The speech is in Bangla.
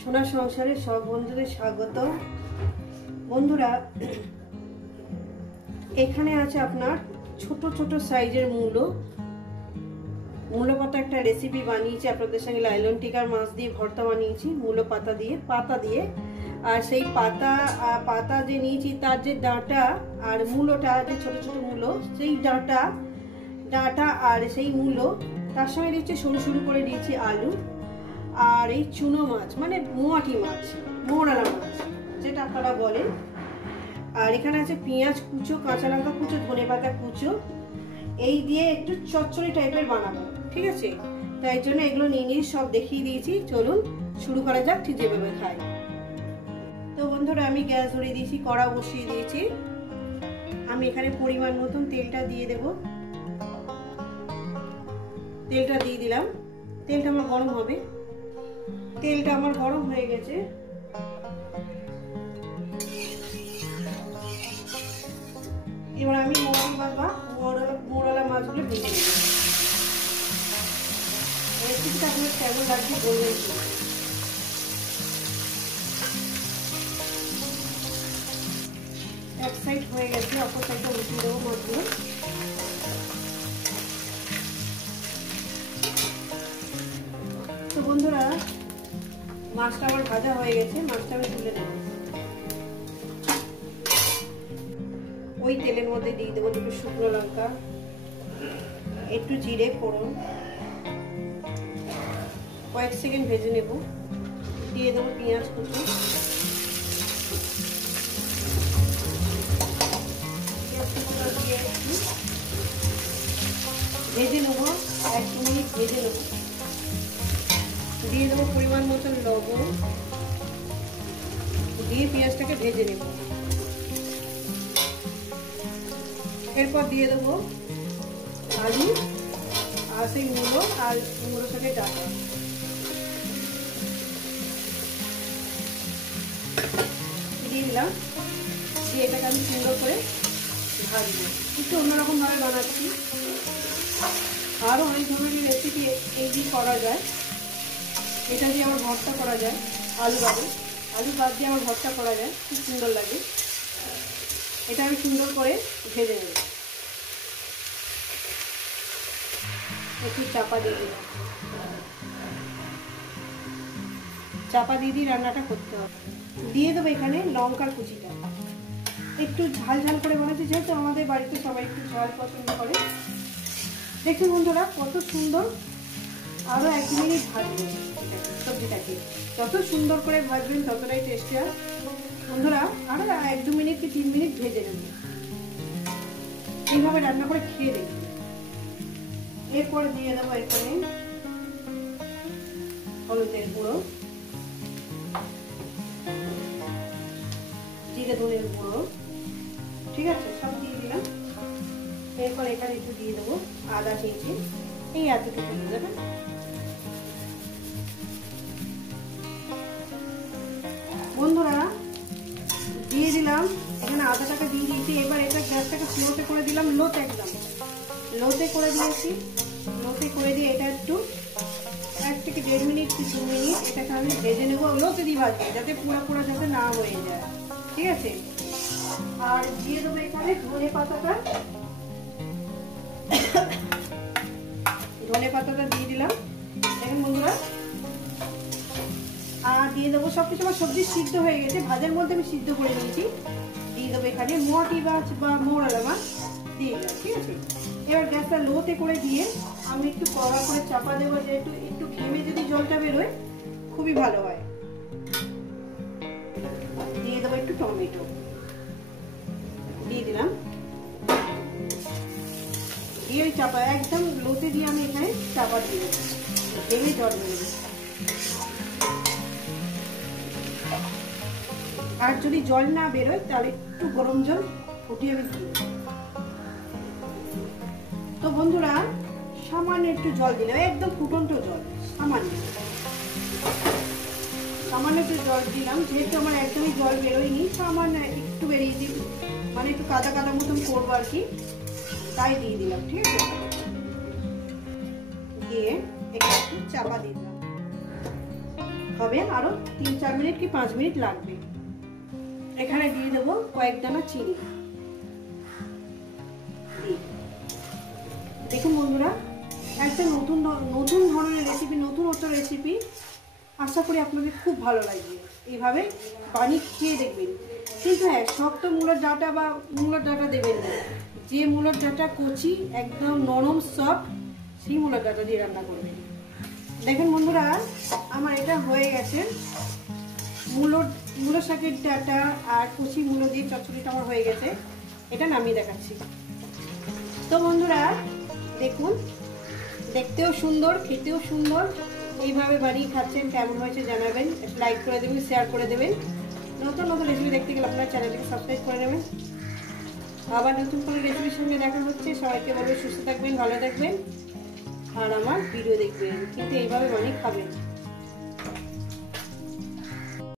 সোনার সংসারে সব বন্ধুদের স্বাগত। বন্ধুরা, এখানে আছে আপনার ছোট ছোট সাইজের মূলো পাতা একটা রেসিপি বানিয়েছি আপনাদের সঙ্গে। লাইলন টিকার মাছ দিয়ে ভর্তা বানিয়েছি মূলো পাতা দিয়ে। আর সেই পাতা যে নিয়েছি তার যে ডাঁটা আর মূলোটা, যে ছোট ছোট মূলো, সেই ডাঁটা আর সেই মূলো, তার সঙ্গে দিচ্ছি সরু সরু করে দিয়েছি আলু আর এই চুনো মাছ, মানে মোয়াটি মাছ, মৌরালা মাছ যেটা আপনারা বলেন। আর এখানে আছে পেঁয়াজ কুচো, কাঁচা লঙ্কা কুচো, ধনেপাতা কুচো। এই দিয়ে একটু চচ্চড়ি টাইপের বানাবো, ঠিক আছে? তাই জন্য এগুলো নিয়ে সব দেখিয়ে দিয়েছি। চলুন শুরু করা যাক, ঠিক যেভাবে খাই। তো বন্ধুরা, আমি গ্যাস ধরিয়ে দিয়েছি, কড়া বসিয়ে দিয়েছি। আমি এখানে পরিমাণ মতন তেলটা দিয়ে দেব। তেলটা দিয়ে দিলাম। তেলটা আমার গরম হবে। তেলটা আমার গরম হয়ে গেছে। এবার আমি মৌরালা মাছগুলো ভেজে দেবো। রেসিপিটা আপনার কেমন লাগছে বলবেন। এক সাইড হয়ে গেছে, অপর সাইডটা উঠিয়ে দেবো মাছগুলো। তো বন্ধুরা, মাছটা আমার ভাজা হয়ে গেছে, মাছটা আমি তুলে নেব। ওই তেলের মধ্যে দিয়ে দেবো দুটো শুকনো লঙ্কা, একটু জিরে ফোড়ন, কয়েক সেকেন্ড ভেজে নেব। দিয়ে দেবো পেঁয়াজ কুচি, দিয়ে ভেজে নেবো, 1-2 মিনিট ভেজে নেবো। দিয়ে দেবো পরিমাণ মতন লবণ, দিয়ে পেঁয়াজটাকে ভেজে নেব। এরপর দিয়ে দেবো আলু আর সেই মূলো আর মূলোর সাথে ডাঁটা। দিয়ে দিলাম। দিয়ে এটাকে আমি সুন্দর করে ভাজবো। একটু অন্যরকম ভাবে বানাচ্ছি। আরও অনেক ধরনের রেসিপি এই দিয়ে করা যায়। এটা দিয়ে আমার ভর্তা করা যায়, আলু বাদ দিয়ে আমার ভর্তা করা যায়, খুব সুন্দর লাগে। এটা আমি সুন্দর করে ভেজে নেব। একটু চাপা দিয়ে দিলাম। চাপা দিয়ে রান্নাটা করতে হবে। দিয়ে দেবো এখানে লঙ্কার কুচিটা। একটু ঝাল ঝাল করে বানাচ্ছি, যেহেতু আমাদের বাড়িতে সবাই একটু ঝাল পছন্দ করে। দেখুন বন্ধুরা, কত সুন্দর। আরও 1 মিনিট ভাজবো সবজিটাকে। যত সুন্দর করে ভাজবেন ততটাই টেস্টি হয়। বন্ধুরা, আরও 1-2 মিনিট কি 3 মিনিট ভেজে নেব। এইভাবে রান্না করে খেয়ে দেখুন। এরপরে দিয়ে দেবো এখানে হলুদের গুঁড়ো, জিরে ধনের গুঁড়ো, ঠিক আছে? সব দিয়ে দিলাম। এরপর এখানে একটু দিয়ে দেবো আদা চেঁচে, এই এতটুকু দিয়ে দেবেন। বন্ধুরা, দিয়ে দিলাম এখানে আদাটাকে দিয়ে দিয়েছি। এবার এটা গ্যাসটাকে স্লোতে করে দিলাম, একদম লোতে করে দিয়েছি। লোতে করে দিয়ে এটা একটু 1 থেকে 1.5 মিনিট কি 2 মিনিট এটাকে আমি ভেজে নেবো। লোতে দিয়ে ভাজবো, যাতে পুরো যাতে না হয়ে যায়, ঠিক আছে? আর দিয়ে দেবো এখানে ধনে পাতাটা দিয়ে দিলাম। দেখুন বন্ধুরা, আর দিয়ে দেবো সবকিছু। আমার সবজি সিদ্ধ হয়ে গেছে, ভাজার মধ্যে আমি সিদ্ধ করে নিয়েছি। দিয়ে দেবো এখানে মোয়াটি মাছ বা মৌরালা মাছ দিয়ে দিলাম, ঠিক আছে? এবার গ্যাসটা লোতে করে দিয়ে আমি একটু কড়া করে চাপা দেবো, যেহেতু একটু ঘেমে যদি জলটা বেরোয় খুবই ভালো হয়। দিয়ে দেবো একটু টমেটো, দিয়ে দিলাম। দিয়ে ওই চাপা একদম লোতে দিয়ে আমি এখানে চাপা দিয়ে দেবো, ঘেমে জল বেরোবে। আর যদি জল না বেরোয় তাহলে একটু গরম জল ফুটিয়ে আমি দিই। তো বন্ধুরা, সামান্য একটু জল দিলাম, একদম ফুটন্ত জল, সামান্য একটু জল দিলাম। যেহেতু আমার একদমই জল বেরোয়নি, সামান্য একটু বেরিয়ে দিই, মানে একটু কাদা কাদা মতন করবো আর কি, তাই দিয়ে দিলাম, ঠিক আছে? দিয়ে একটু চাপা দিয়ে দিলাম। হবে আরো 3-4 মিনিট কি 5 মিনিট লাগবে। এখানে দিয়ে দেবো কয়েক দানা চিনি। দেখুন বন্ধুরা, একটা নতুন ধরনের রেসিপি, নতুনত্ব রেসিপি, আশা করি আপনাদের খুব ভালো লাগবে। এইভাবে বানিয়ে খেয়ে দেখবেন। কিন্তু হ্যাঁ, শক্ত মূলোর ডাঁটা বা মূলোর ডাঁটা দেবেন না। যে মূলোর ডাঁটা কচি একদম নরম সফট, সেই মূলোর ডাঁটা দিয়ে রান্না করবেন। দেখেন বন্ধুরা, আমার এটা হয়ে গেছে। মূলো শাকের ডাঁটা আর কচি মূলো দিয়ে চচ্চড়িটা আমার হয়ে গেছে। এটা নামিয়ে দেখাচ্ছি। তো বন্ধুরা দেখুন, দেখতেও সুন্দর, খেতেও সুন্দর। এইভাবে বানিয়ে খাচ্ছেন, কেমন হয়েছে জানাবেন। লাইক করে দেবেন, শেয়ার করে দেবেন। নতুন রেসিপি দেখতে গেলে আপনার চ্যানেলটিকে সাবস্ক্রাইব করে নেবেন। আবার নতুন কোনো রেসিপির সঙ্গে দেখা হচ্ছে। সবাইকে বলবো সুস্থ থাকবেন, ভালো থাকবেন আর আমার ভিডিও দেখবেন, কিন্তু এইভাবে বানিয়ে খাবেন।